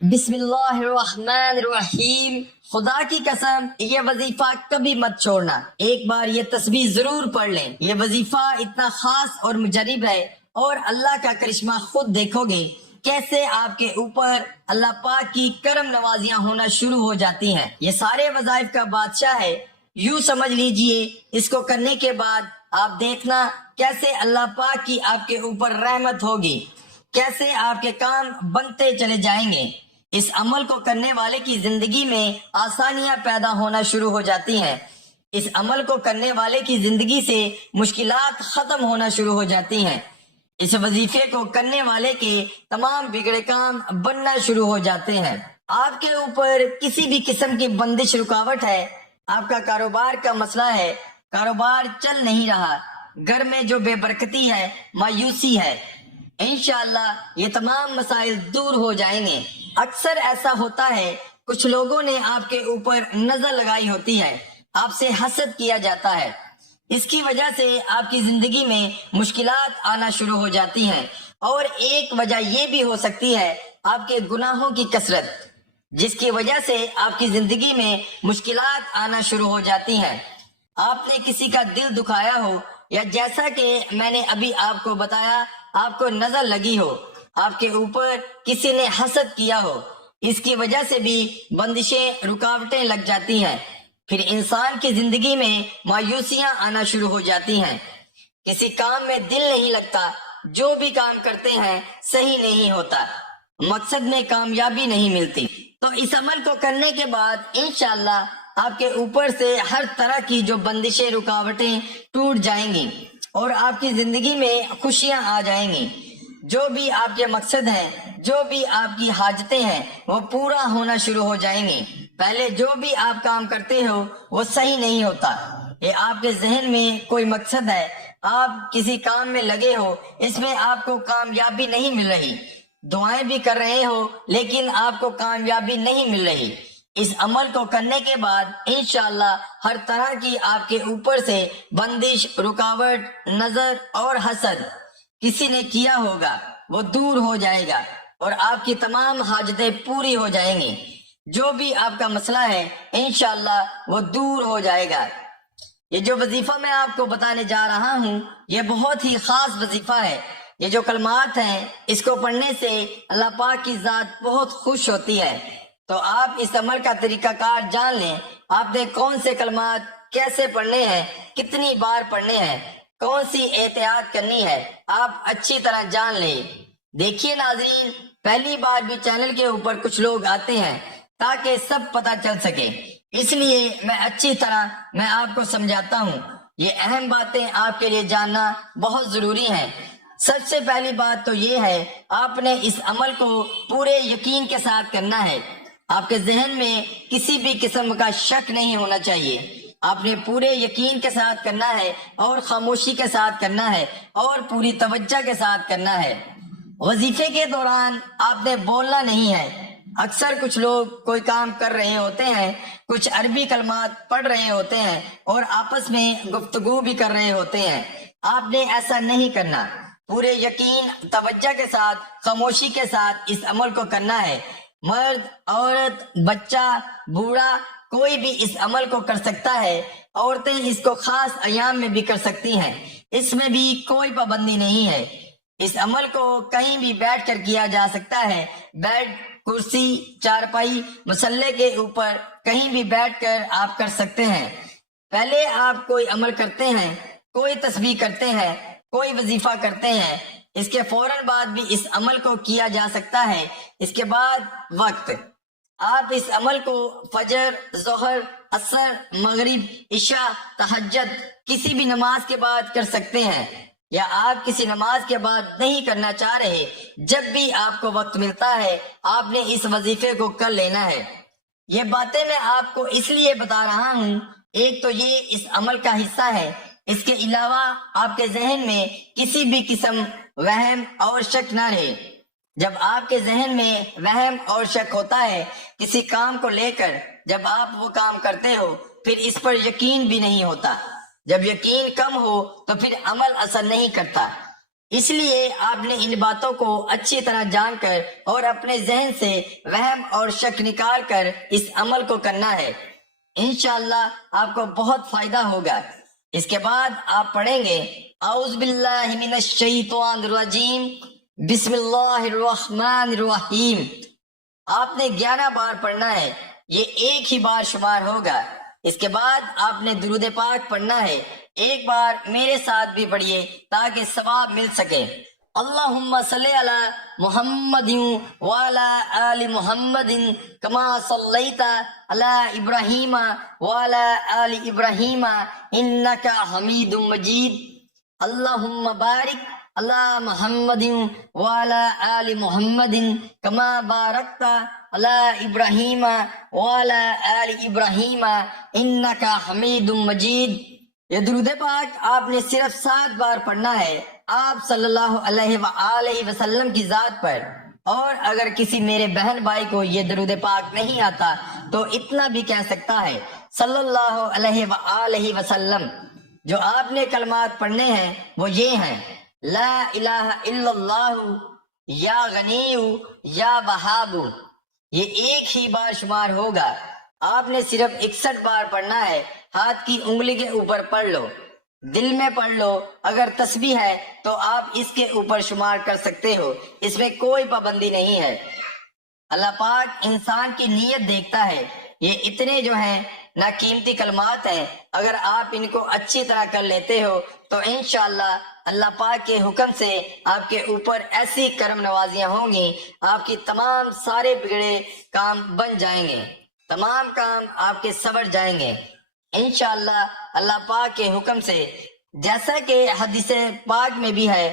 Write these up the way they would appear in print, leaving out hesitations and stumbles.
بسم اللہ الرحمن الرحیم۔ خدا کی قسم یہ وظیفہ کبھی مت چھوڑنا، ایک بار یہ تسبیح ضرور پڑھ لیں۔ یہ وظیفہ اتنا خاص اور مجرب ہے، اور اللہ کا کرشمہ خود دیکھو گے کیسے آپ کے اوپر اللہ پاک کی کرم نوازیاں ہونا شروع ہو جاتی ہیں۔ یہ سارے وظائف کا بادشاہ ہے، یوں سمجھ لیجئے۔ اس کو کرنے کے بعد آپ دیکھنا کیسے اللہ پاک کی آپ کے اوپر رحمت ہوگی، کیسے آپ کے کام بنتے چلے جائیں گے۔ اس عمل کو کرنے والے کی زندگی میں آسانیاں پیدا ہونا شروع ہو جاتی ہیں۔ اس عمل کو کرنے والے کی زندگی سے مشکلات ختم ہونا شروع ہو جاتی ہیں۔ اس وظیفے کو کرنے والے کے تمام بگڑے کام بننا شروع ہو جاتے ہیں۔ آپ کے اوپر کسی بھی قسم کی بندش رکاوٹ ہے، آپ کا کاروبار کا مسئلہ ہے، کاروبار چل نہیں رہا، گھر میں جو بے برکتی ہے، مایوسی ہے، انشاءاللہ یہ تمام مسائل دور ہو جائیں گے۔ اکثر ایسا ہوتا ہے، کچھ لوگوں نے آپ کے اوپر نظر لگائی ہوتی ہے، آپ سے حسد کیا جاتا ہے، اس کی وجہ سے آپ کی زندگی میں مشکلات آنا شروع ہو جاتی ہیں۔ اور ایک وجہ یہ بھی ہو سکتی ہے آپ کے گناہوں کی کثرت، جس کی وجہ سے آپ کی زندگی میں مشکلات آنا شروع ہو جاتی ہیں۔ آپ نے کسی کا دل دکھایا ہو، یا جیسا کہ میں نے ابھی آپ کو بتایا، آپ کو نظر لگی ہو، آپ کے اوپر کسی نے حسد کیا ہو، اس کی وجہ سے بھی بندشیں، رکاوٹیں لگ جاتی ہیں۔ پھر انسان کی زندگی میں مایوسیاں آنا شروع ہو جاتی ہیں، کسی کام میں دل نہیں لگتا، جو بھی کام کرتے ہیں صحیح نہیں ہوتا، مقصد میں کامیابی نہیں ملتی۔ تو اس عمل کو کرنے کے بعد انشاءاللہ آپ کے اوپر سے ہر طرح کی جو بندشیں، رکاوٹیں ٹوٹ جائیں گی، اور آپ کی زندگی میں خوشیاں آ جائیں گی۔ جو بھی آپ کے مقصد ہیں، جو بھی آپ کی حاجتیں ہیں، وہ پورا ہونا شروع ہو جائیں گی۔ پہلے جو بھی آپ کام کرتے ہو وہ صحیح نہیں ہوتا، یہ آپ کے ذہن میں کوئی مقصد ہے، آپ کسی کام میں لگے ہو، اس میں آپ کو کامیابی نہیں مل رہی، دعائیں بھی کر رہے ہو لیکن آپ کو کامیابی نہیں مل رہی۔ اس عمل کو کرنے کے بعد انشاءاللہ ہر طرح کی آپ کے اوپر سے بندش، رکاوٹ، نظر اور حسد کسی نے کیا ہوگا وہ دور ہو جائے گا، اور آپ کی تمام حاجتیں پوری ہو جائیں گی۔ جو بھی آپ کا مسئلہ ہے انشاءاللہ وہ دور ہو جائے گا۔ یہ جو وظیفہ میں آپ کو بتانے جا رہا ہوں، یہ بہت ہی خاص وظیفہ ہے۔ یہ جو کلمات ہیں، اس کو پڑھنے سے اللہ پاک کی ذات بہت خوش ہوتی ہے۔ تو آپ اس عمل کا طریقہ کار جان لیں، آپ نے کون سے کلمات کیسے پڑھنے ہیں، کتنی بار پڑھنے ہیں، کون سی احتیاط کرنی ہے، آپ اچھی طرح جان لیں۔ دیکھیے ناظرین، پہلی بار بھی چینل کے اوپر کچھ لوگ آتے ہیں تاکہ سب پتہ چل سکے، اس لیے میں اچھی طرح آپ کو سمجھاتا ہوں۔ یہ اہم باتیں آپ کے لیے جاننا بہت ضروری ہیں۔ سب سے پہلی بات تو یہ ہے، آپ نے اس عمل کو پورے یقین کے ساتھ کرنا ہے۔ آپ کے ذہن میں کسی بھی قسم کا شک نہیں ہونا چاہیے۔ آپ نے پورے یقین کے ساتھ کرنا ہے، اور خاموشی کے ساتھ کرنا ہے، اور پوری توجہ کے ساتھ کرنا ہے۔ وظیفے کے دوران آپ نے بولنا نہیں ہے۔ اکثر کچھ لوگ کوئی کام کر رہے ہوتے ہیں، کچھ عربی کلمات پڑھ رہے ہوتے ہیں، اور آپس میں گفتگو بھی کر رہے ہوتے ہیں۔ آپ نے ایسا نہیں کرنا، پورے یقین، توجہ کے ساتھ، خاموشی کے ساتھ اس عمل کو کرنا ہے۔ مرد، عورت، بچہ، بوڑھا، کوئی بھی اس عمل کو کر سکتا ہے۔ عورتیں اس کو خاص ایام میں بھی کر سکتی ہیں، اس میں بھی کوئی پابندی نہیں ہے۔ اس عمل کو کہیں بھی بیٹھ کر کیا جا سکتا ہے، بیڈ، کرسی، چارپائی، مصلے کے اوپر کہیں بھی بیٹھ کر آپ کر سکتے ہیں۔ پہلے آپ کوئی عمل کرتے ہیں، کوئی تسبیح کرتے ہیں، کوئی وظیفہ کرتے ہیں، اس کے فوراً بعد بھی اس عمل کو کیا جا سکتا ہے۔ اس کے بعد وقت، آپ اس عمل کو فجر، ظہر، عصر، مغرب، عشاء، تہجد، کسی بھی نماز کے بعد کر سکتے ہیں، یا آپ کسی نماز کے بعد نہیں کرنا چاہ رہے، جب بھی آپ کو وقت ملتا ہے آپ نے اس وظیفے کو کر لینا ہے۔ یہ باتیں میں آپ کو اس لیے بتا رہا ہوں، ایک تو یہ اس عمل کا حصہ ہے، اس کے علاوہ آپ کے ذہن میں کسی بھی قسم وہم اور شک نہ رہے۔ جب آپ کے ذہن میں وہم اور شک ہوتا ہے کسی کام کو لے کر، جب آپ وہ کام کرتے ہو پھر اس پر یقین بھی نہیں ہوتا، جب یقین کم ہو تو پھر عمل اثر نہیں کرتا۔ اس لیے آپ نے ان باتوں کو اچھی طرح جان کر اور اپنے ذہن سے وہم اور شک نکال کر اس عمل کو کرنا ہے، انشاءاللہ آپ کو بہت فائدہ ہوگا۔ اس کے بعد آپ پڑھیں گے اعوذ باللہ من الشیطان الرجیم بسم اللہ الرحمن الرحیم۔ آپ نے 11 بار پڑھنا ہے، یہ ایک ہی بار شمار ہوگا۔ اس کے بعد آپ نے درود پاک پڑھنا ہے، ایک بار میرے ساتھ بھی پڑھیے تاکہ ثواب مل سکے۔ اللہم صلی علی محمد وعلی آل محمد کما صلیت علی ابراہیم وعلی آل ابراہیم انک حمید مجید۔ اللہم بارک علی محمد وعلی آل محمد کما بارکت علی ابراہیم وعلی آل ابراہیم انک حمید مجید۔ یہ درود پاک آپ نے صرف 7 بار پڑھنا ہے آپ صلی اللہ علیہ وآلہ وسلم کی ذات پر، اور اگر کسی میرے بہن بھائی کو یہ درود پاک نہیں آتا تو اتنا بھی کہہ سکتا ہے صلی اللہ علیہ وآلہ وسلم۔ جو آپ نے کلمات پڑھنے ہیں وہ یہ ہیں: لا الہ الا اللہ، یا غنی، یا بہاب۔ یہ ایک ہی بار شمار ہوگا، آپ نے صرف 61 بار پڑھنا ہے۔ ہاتھ کی انگلی کے اوپر پڑھ لو، دل میں پڑھ لو، اگر تسبیح ہے تو آپ اس کے اوپر شمار کر سکتے ہو، اس میں کوئی پابندی نہیں ہے۔ اللہ پاک انسان کی نیت دیکھتا ہے۔ یہ اتنے جو ہیں نا قیمتی کلمات ہیں، اگر آپ ان کو اچھی طرح کر لیتے ہو تو انشاءاللہ اللہ پاک کے حکم سے آپ کے اوپر ایسی کرم نوازیاں ہوں گی، آپ کی تمام سارے بگڑے کام بن جائیں گے، تمام کام آپ کے سنور جائیں گے انشاءاللہ اللہ پاک کے حکم سے۔ جیسا کہ حدیث پاک میں بھی ہے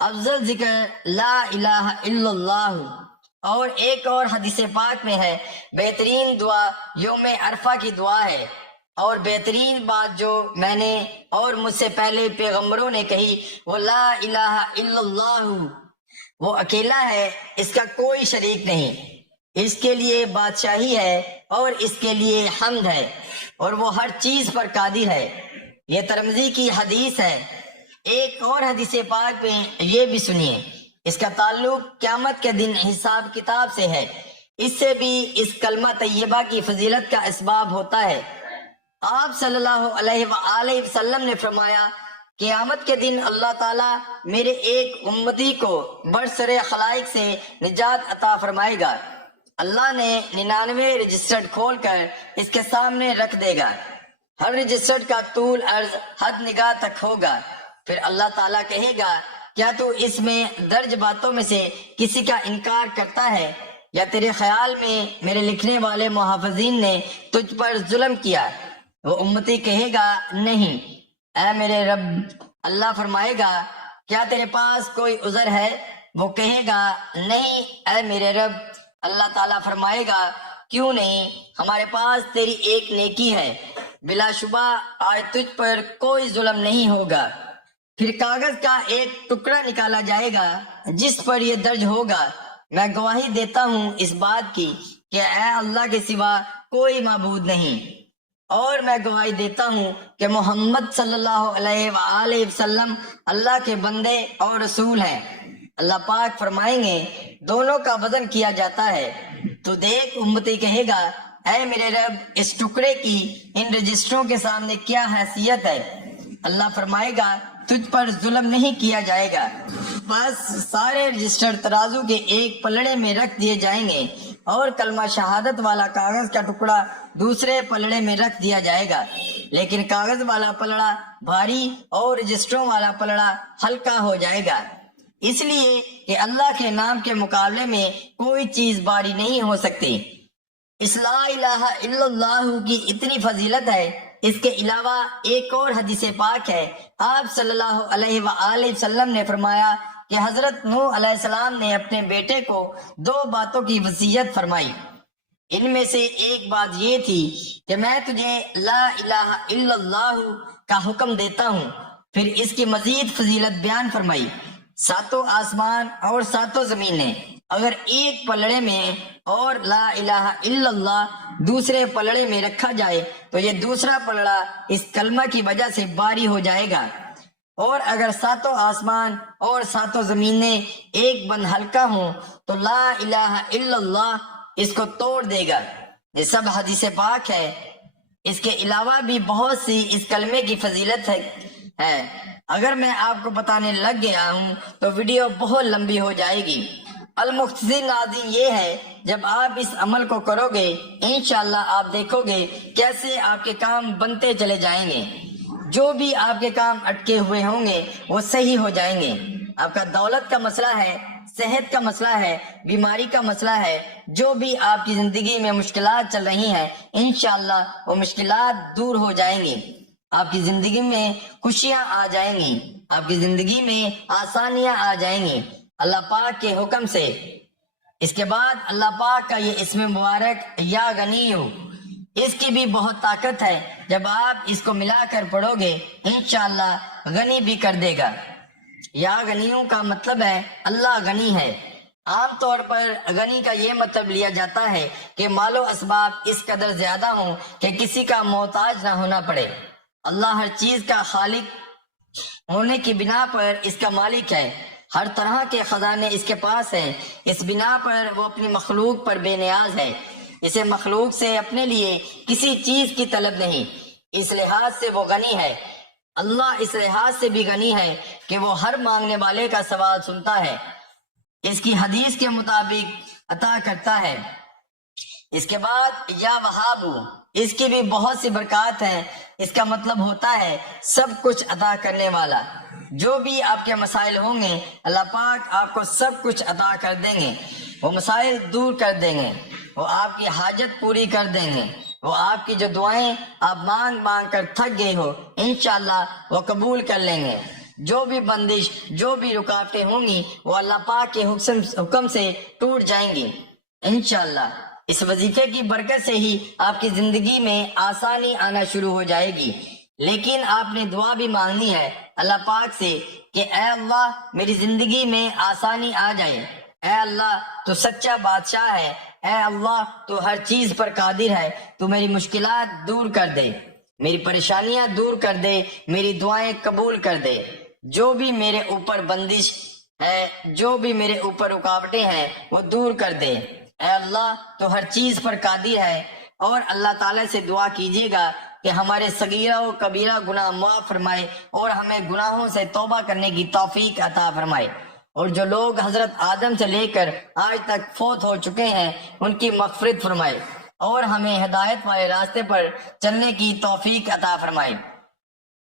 افضل ذکر لا الہ الا اللہ، اور ایک اور حدیث پاک میں ہے بہترین دعا یوم عرفہ کی دعا ہے، اور بہترین بات جو میں نے اور مجھ سے پہلے پیغمبروں نے کہی وہ لا الہ الا اللہ، وہ اکیلا ہے، اس کا کوئی شریک نہیں، اس کے لیے بادشاہی ہے اور اس کے لیے حمد ہے، اور وہ ہر چیز پر قادر ہے۔ یہ ترمذی کی حدیث ہے۔ ایک اور حدیث پاک میں یہ بھی سنیے، اس کا تعلق قیامت کے دن حساب کتاب سے ہے، اس سے بھی اس کلمہ طیبہ کی فضیلت کا اسباب ہوتا ہے۔ آپ صلی اللہ علیہ وآلہ وسلم نے فرمایا قیامت کے دن اللہ تعالیٰ میرے ایک امتی کو برسر خلائق سے نجات عطا فرمائے گا۔ اللہ نے 99 رجسٹرڈ کھول کر اس کے سامنے رکھ دے گا، ہر رجسٹرڈ کا طول عرض حد نگاہ تک ہوگا۔ پھر اللہ تعالیٰ کہے گا کیا تو اس میں درج باتوں میں سے کسی کا انکار کرتا ہے، یا تیرے خیال میں میرے لکھنے والے محافظین نے تجھ پر ظلم کیا؟ وہ امتی کہے گا نہیں اے میرے رب۔ اللہ فرمائے گا کیا تیرے پاس کوئی عذر ہے؟ وہ کہے گا نہیں اے میرے رب۔ اللہ تعالیٰ فرمائے گا کیوں نہیں، ہمارے پاس تیری ایک نیکی ہے، بلا شبہ آج تجھ پر کوئی ظلم نہیں ہوگا۔ پھر کاغذ کا ایک ٹکڑا نکالا جائے گا جس پر یہ درج ہوگا میں گواہی دیتا ہوں اس بات کی کہ اے اللہ کے سوا کوئی معبود نہیں، اور میں گواہی دیتا ہوں کہ محمد صلی اللہ علیہ وآلہ وسلم اللہ کے بندے اور رسول ہیں۔ اللہ پاک فرمائیں گے دونوں کا وزن کیا جاتا ہے تو دیکھ امتی کہے گا اے میرے رب اس ٹکڑے کی ان رجسٹروں کے سامنے کیا حیثیت ہے؟ اللہ فرمائے گا تجھ پر ظلم نہیں کیا جائے گا، بس سارے رجسٹر ترازو کے ایک پلڑے میں رکھ دیے جائیں گے، اور کلمہ شہادت والا کاغذ کا ٹکڑا دوسرے پلڑے میں رکھ دیا جائے گا، لیکن کاغذ والا پلڑا بھاری اور رجسٹروں والا پلڑا ہلکا ہو جائے گا، اس لیے کہ اللہ کے نام کے مقابلے میں کوئی چیز باری نہیں ہو سکتی۔ اس لا الہ الا اللہ کی اتنی فضیلت ہے۔ اس کے علاوہ ایک اور حدیث پاک ہے، آپ صلی اللہ علیہ وآلہ وسلم نے فرمایا کہ حضرت نوح علیہ السلام نے اپنے بیٹے کو 2 باتوں کی وصیت فرمائی، ان میں سے ایک بات یہ تھی کہ میں تجھے لا الہ الا اللہ کا حکم دیتا ہوں، پھر اس کی مزید فضیلت بیان فرمائی۔ 7 آسمان اور 7 زمینیں اگر ایک پلڑے میں اور لا الہ الا اللہ دوسرے پلڑے میں رکھا جائے تو یہ دوسرا پلڑا اس کلمہ کی وجہ سے باری ہو جائے گا، اور اگر ساتوں آسمان اور ساتوں زمینیں ایک بند ہلکا ہوں تو لا الہ الا اللہ اس کو توڑ دے گا۔ یہ سب حدیث پاک ہے۔ اس کے علاوہ بھی بہت سی اس کلمے کی فضیلت ہے۔ اگر میں آپ کو بتانے لگ گیا ہوں تو ویڈیو بہت لمبی ہو جائے گی۔ المختصر ناظرین یہ ہے، جب آپ اس عمل کو کرو گے انشاءاللہ آپ دیکھو گے کیسے آپ کے کام بنتے چلے جائیں گے۔ جو بھی آپ کے کام اٹکے ہوئے ہوں گے وہ صحیح ہو جائیں گے۔ آپ کا دولت کا مسئلہ ہے، صحت کا مسئلہ ہے، بیماری کا مسئلہ ہے، جو بھی آپ کی زندگی میں مشکلات چل رہی ہیں انشاءاللہ وہ مشکلات دور ہو جائیں گی۔ آپ کی زندگی میں خوشیاں آ جائیں گی، آپ کی زندگی میں آسانیاں آ جائیں گی اللہ پاک کے حکم سے۔ اس کے بعد اللہ پاک کا یہ اسم مبارک یا غنیو، اس کی بھی بہت طاقت ہے۔ جب آپ اس کو ملا کر پڑھو گے انشاءاللہ غنی بھی کر دے گا۔ یا غنیوں کا مطلب ہے اللہ غنی ہے۔ عام طور پر غنی کا یہ مطلب لیا جاتا ہے کہ مال و اسباب اس قدر زیادہ ہوں کہ کسی کا محتاج نہ ہونا پڑے۔ اللہ ہر چیز کا خالق ہونے کی بنا پر اس کا مالک ہے۔ ہر طرح کے خزانے اس کے پاس ہیں۔ اس بنا پر وہ اپنی مخلوق پر بے نیاز ہے۔ اسے مخلوق سے اپنے لیے کسی چیز کی طلب نہیں، اس لحاظ سے وہ غنی ہے۔ اللہ اس لحاظ سے بھی غنی ہے کہ وہ ہر مانگنے والے کا سوال سنتا ہے، اس کی حدیث کے مطابق عطا کرتا ہے۔ اس کے بعد یا وہابو، اس کی بھی بہت سی برکات ہیں۔ اس کا مطلب ہوتا ہے سب کچھ عطا کرنے والا۔ جو بھی آپ کے مسائل ہوں گے اللہ پاک آپ کو سب کچھ عطا کر دیں گے۔ وہ مسائل دور کر دیں گے، وہ آپ کی حاجت پوری کر دیں گے، وہ آپ کی جو دعائیں آپ مانگ مانگ کر تھک گئے ہو انشاءاللہ وہ قبول کر لیں گے۔ جو بھی بندش، جو بھی رکاوٹیں ہوں گی وہ اللہ پاک کے حکم سے ٹوٹ جائیں گی انشاءاللہ۔ اس وظیفے کی برکت سے ہی آپ کی زندگی میں آسانی آنا شروع ہو جائے گی۔ لیکن آپ نے دعا بھی مانگنی ہے اللہ پاک سے کہ اے اللہ میری زندگی میں آسانی آ جائے، اے اللہ تو سچا بادشاہ ہے، اے اللہ تو ہر چیز پر قادر ہے، تو میری مشکلات دور کر دے، میری پریشانیاں دور کر دے، میری دعائیں قبول کر دے۔ جو بھی میرے اوپر بندش ہے، جو بھی میرے اوپر رکاوٹیں ہیں وہ دور کر دے۔ اے اللہ تو ہر چیز پر قادر ہے۔ اور اللہ تعالیٰ سے دعا کیجیے گا کہ ہمارے صغیرہ و کبیرہ گناہ معاف فرمائے اور ہمیں گناہوں سے توبہ کرنے کی توفیق عطا فرمائے۔ اور جو لوگ حضرت آدم سے لے کر آج تک فوت ہو چکے ہیں ان کی مغفرت فرمائے اور ہمیں ہدایت والے راستے پر چلنے کی توفیق عطا فرمائے۔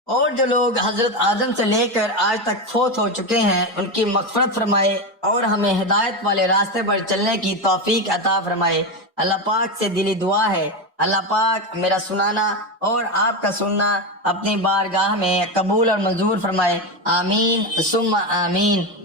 اور جو لوگ حضرت آدم سے لے کر آج تک فوت ہو چکے ہیں ان کی مغفرت فرمائے اور ہمیں ہدایت والے راستے پر چلنے کی توفیق عطا فرمائے۔ اللہ پاک سے دلی دعا ہے اللہ پاک میرا سنانا اور آپ کا سننا اپنی بارگاہ میں قبول اور منظور فرمائے۔ آمین ثم آمین۔